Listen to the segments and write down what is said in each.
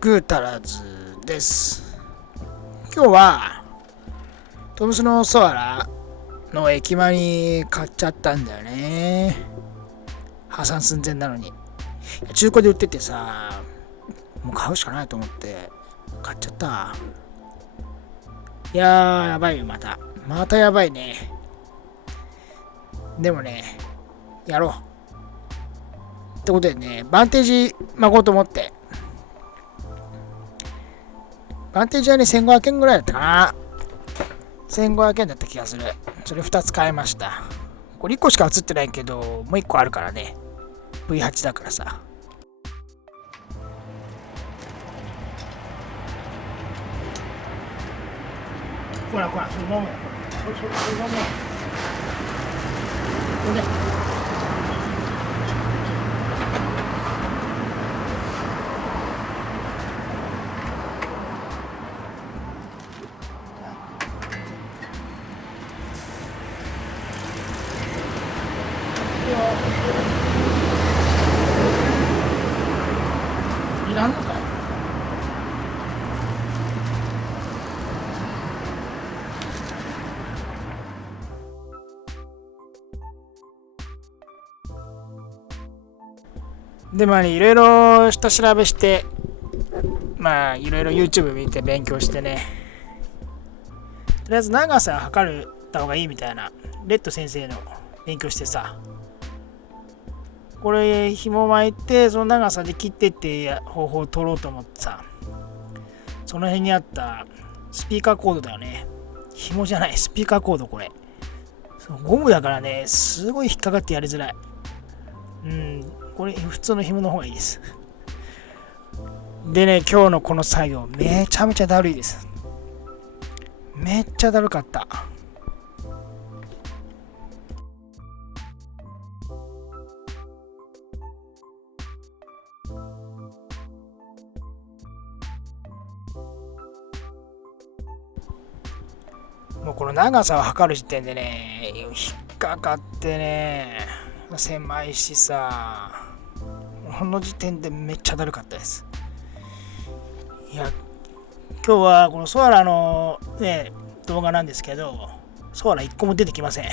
グータラズです。今日はトムスのソアラの駅前に買っちゃったんだよね。破産寸前なのに。中古で売っててさ、もう買うしかないと思って買っちゃった。いやー、やばいよ、またやばいね。でもね、やろうってことでね、バンテージ巻こうと思って。バンテージはね、1500円ぐらいだったかな。1500円だった気がする。それ2つ買いました。これ1個しか映ってないけど、もう1個あるからね。V8 だからさ。ほら、そのままや。そのままや。これね。いらんのかい。でまあね、いろいろ下調べして、まあいろいろ YouTube 見て勉強してね、とりあえず長さ測った方がいいみたいなレッド先生の勉強してさ、これ紐巻いてその長さで切ってって方法を取ろうと思ってさ、その辺にあったスピーカーコードだよね。紐じゃない、スピーカーコード。これゴムだからね、すごい引っかかってやりづらい。これ普通の紐の方がいいです。でね、今日のこの作業めちゃめちゃだるいです。めっちゃだるかった。もうこの長さを測る時点でね、引っかかってね、狭いしさ、この時点でめっちゃだるかったです。いや、今日はこのソアラのね、動画なんですけど、ソアラ1個も出てきません。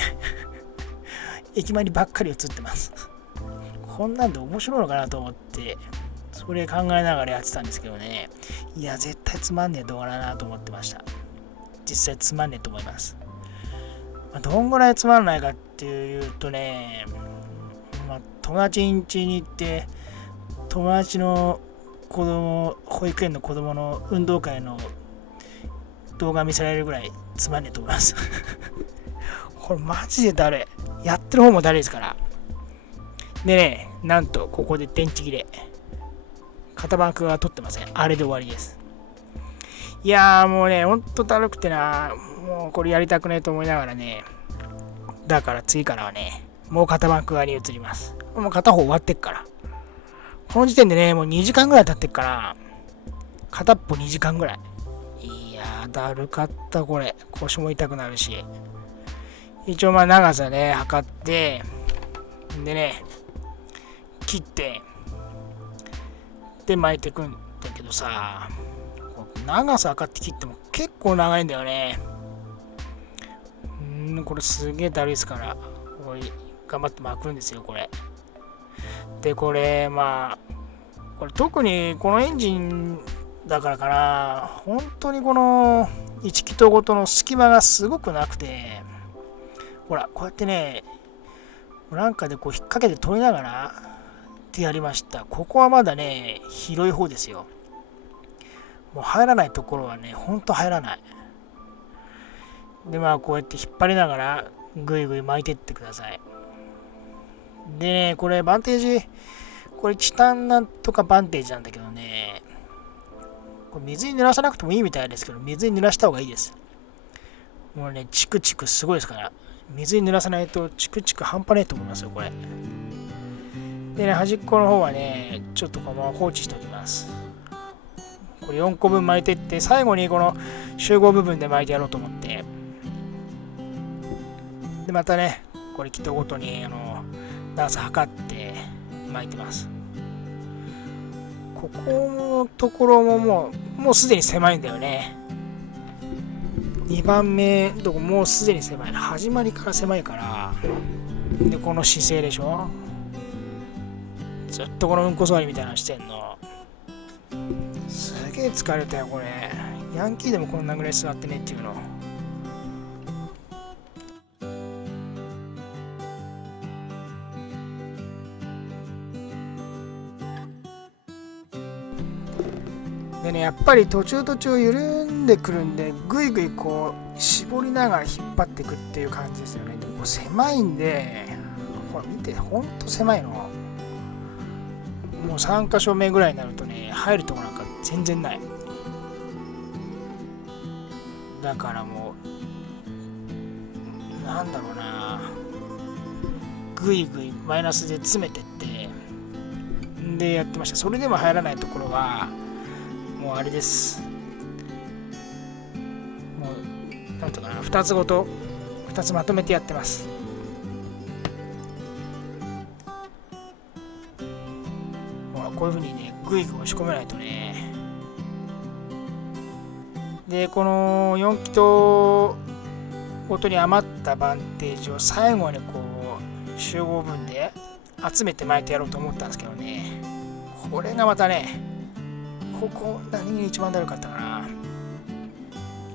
駅前にばっかり映ってます。こんなんで面白いのかなと思って、それ考えながらやってたんですけどね、いや、絶対つまんねえ動画だなと思ってました。実際つまんねえと思います。どんぐらいつまんないかっていうとね、友達ん家に行って、友達の保育園の子供の運動会の動画見せられるぐらいつまんねえと思います。これマジでだるい。やってる方もだるいですから。でね、なんとここで電池切れ。型番が取ってません。あれで終わりです。いやーもうね、ほんとだるくてな、もうこれやりたくねえと思いながらね、だから次からはね、もう型番側に移ります。もう片方終わってっから。この時点でね、もう2時間ぐらい経ってっから、片っぽ2時間ぐらい。いやー、だるかったこれ。腰も痛くなるし。一応まあ長さね、測って、でね、切って、で巻いてくんだけどさ、長さ測って切っても結構長いんだよね。これすげえだるいですから、これ頑張って巻くんですよ、これ。で、これこれ特にこのエンジンだからかな、本当にこの1気筒ごとの隙間がすごくなくて、ほら、こうやってね、なんかでこう引っ掛けて取りながらってやりました。ここはまだね、広い方ですよ。もう入らないところはね、ほんと入らない。で、こうやって引っ張りながらぐいぐい巻いてってください。でね、これバンテージ、これチタンなんとかバンテージなんだけどね、これ水に濡らさなくてもいいみたいですけど、水に濡らした方がいいです。もうね、チクチクすごいですから、水に濡らさないとチクチク半端ないと思いますよ、これ。でね、端っこの方はね、ちょっとこのまま放置しておきます。これ4個分巻いてって、最後にこの集合部分で巻いてやろうと思って。で、またね、これ人ごとに長さ測って巻いてます。ここのところももうすでに狭いんだよね。2番目のとこもうすでに狭い。始まりから狭いから。で、この姿勢でしょ。ずっとこのうんこ座りみたいなのしてんの。すげえ疲れたよこれ。ヤンキーでもこんなぐらい座ってねっていうの。でね、やっぱり途中緩んでくるんで、ぐいぐいこう絞りながら引っ張っていくっていう感じですよね。でも狭いんで、ほら見て、ほんと狭いの。もう3箇所目ぐらいになるとね、入るとこなんか全然ない。だからもう、なんだろうな、ぐいぐいマイナスで詰めてって、でやってました。それでも入らないところは、もうあれです。もう、なんとかな、2つごと、2つまとめてやってます。ほら、こういう風にね、ぐいぐい押し込めないとね。で、この4気筒ごとに余ったバンテージを最後にこう、集合分で集めて巻いてやろうと思ったんですけどね。これがまたね、ここ何が一番だるかったかな。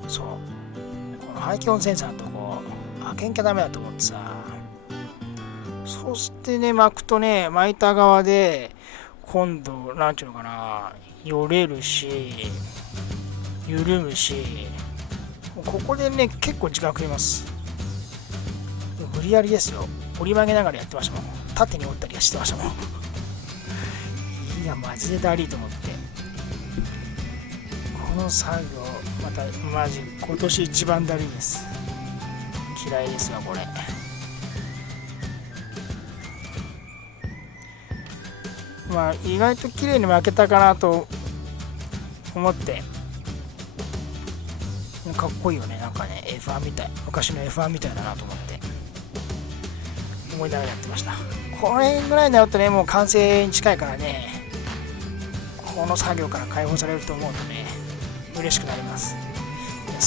そう、この排気音センサーのとこ開けんきゃダメだと思ってさ。そしてね、巻くとね、巻いた側で今度なんていうのかな、よれるし緩むし、ここでね結構時間かかります。無理やりですよ。折り曲げながらやってましたもん。縦に折ったりはしてましたもん。いやマジでだりーと思って、この作業またマジ今年一番だるいです。嫌いですわこれ。まあ意外と綺麗に巻けたかなと思って、かっこいいよね。なんかね F1 みたい、昔の F1 みたいだなと思って思いながらやってました。これぐらいになるとね、もう完成に近いからね、この作業から解放されると思うとね嬉しくなります。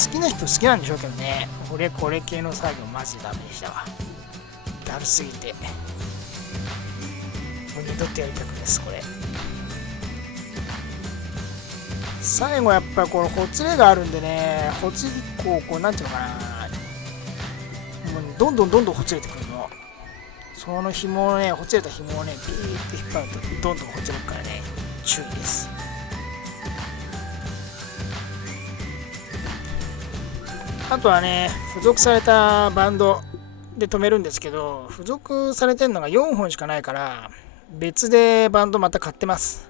好きな人好きなんでしょうけどね、俺これ系の作業マジでダメでしたわ。だるすぎてもう二度とやりたくないですこれ。最後やっぱりこのほつれがあるんでね、ほつりこうなんていうのかな、もうどんどんほつれてくるの。その紐をね、ほつれた紐をねピーって引っ張るとどんどんほつれるからね、注意です。あとはね、付属されたバンドで止めるんですけど、付属されてるのが4本しかないから別でバンドまた買ってます。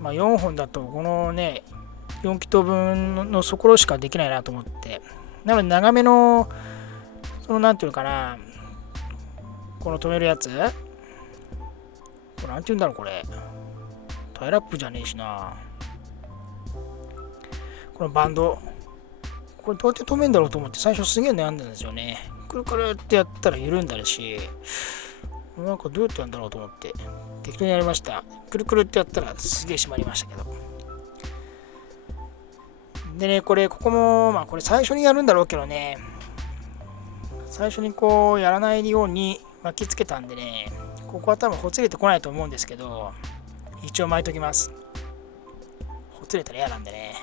まあ4本だとこのね4気筒分の底しかできないなと思って、なので長めのそのなんていうのかな、この止めるやつ、これなんていうんだろう、これタイラップじゃねえしな、このバンド、これどうやって止めるんだろうと思って最初すげえ悩んだんですよね。くるくるってやったら緩んだるし、なんかどうやってやるんだろうと思って適当にやりました。くるくるってやったらすげえ締まりましたけど。でね、ここもまあこれ最初にやるんだろうけどね、最初にこうやらないように巻きつけたんでね、ここは多分ほつれてこないと思うんですけど、一応巻いときます。ほつれたら嫌なんでね。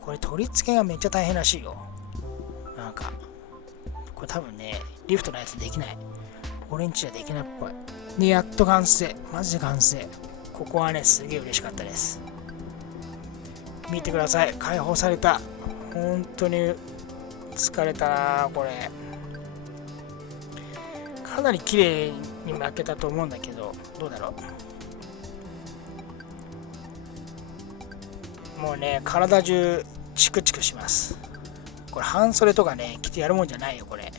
これ取り付けがめっちゃ大変らしいよ。なんかこれ多分ねリフトのやつできない、俺んちはできないっぽい。でやっと完成、マジで完成。ここはねすげえ嬉しかったです。見てください、解放された。本当に疲れたなこれ。かなり綺麗に巻けたと思うんだけど、どうだろう。もうね体中チクチクします。これ半袖とかね着てやるもんじゃないよこれ。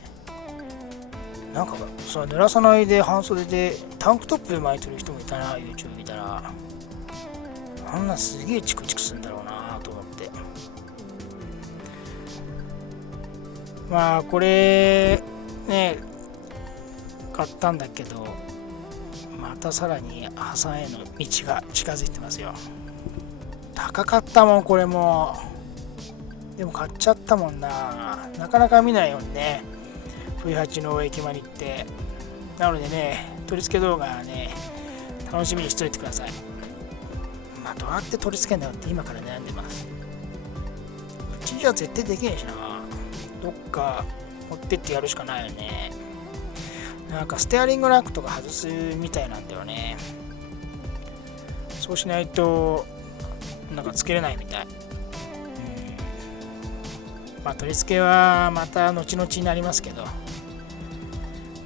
なんかさ、濡らさないで半袖でタンクトップで巻いてる人もいたな、 YouTube 見たら。あんなすげえチクチクするんだろうなと思って。まあこれね買ったんだけど、たさらに破産への道が近づいてますよ。高かったもんこれも。でも買っちゃったもんな。なかなか見ないよね、V8 の駅マニって。なのでね、取り付け動画はね、楽しみにしといてください。まあどうやって取り付けんだろうって今から悩んでます。うちじゃ絶対できないしな。どっか持ってってやるしかないよね。なんかステアリングラックとか外すみたいなんだよね。そうしないとなんかつけれないみたい。まあ取り付けはまた後々になりますけど、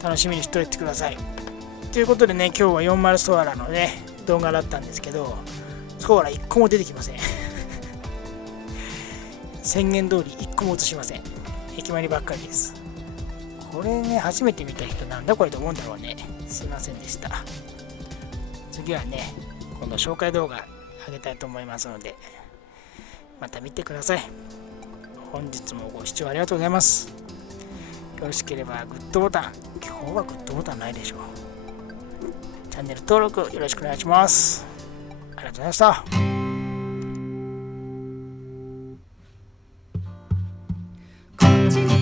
楽しみにしておいてください。ということでね、今日は40ソアラのね動画だったんですけど、ソアラ1個も出てきません。宣言通り1個も映しません。駅前にばっかりです。これね、初めて見た人なんだこれと思うんだろうね。すいませんでした。次はね、今度紹介動画あげたいと思いますので、また見てください。本日もご視聴ありがとうございます。よろしければグッドボタン、今日はグッドボタンないでしょう。チャンネル登録よろしくお願いします。ありがとうございました。こっちに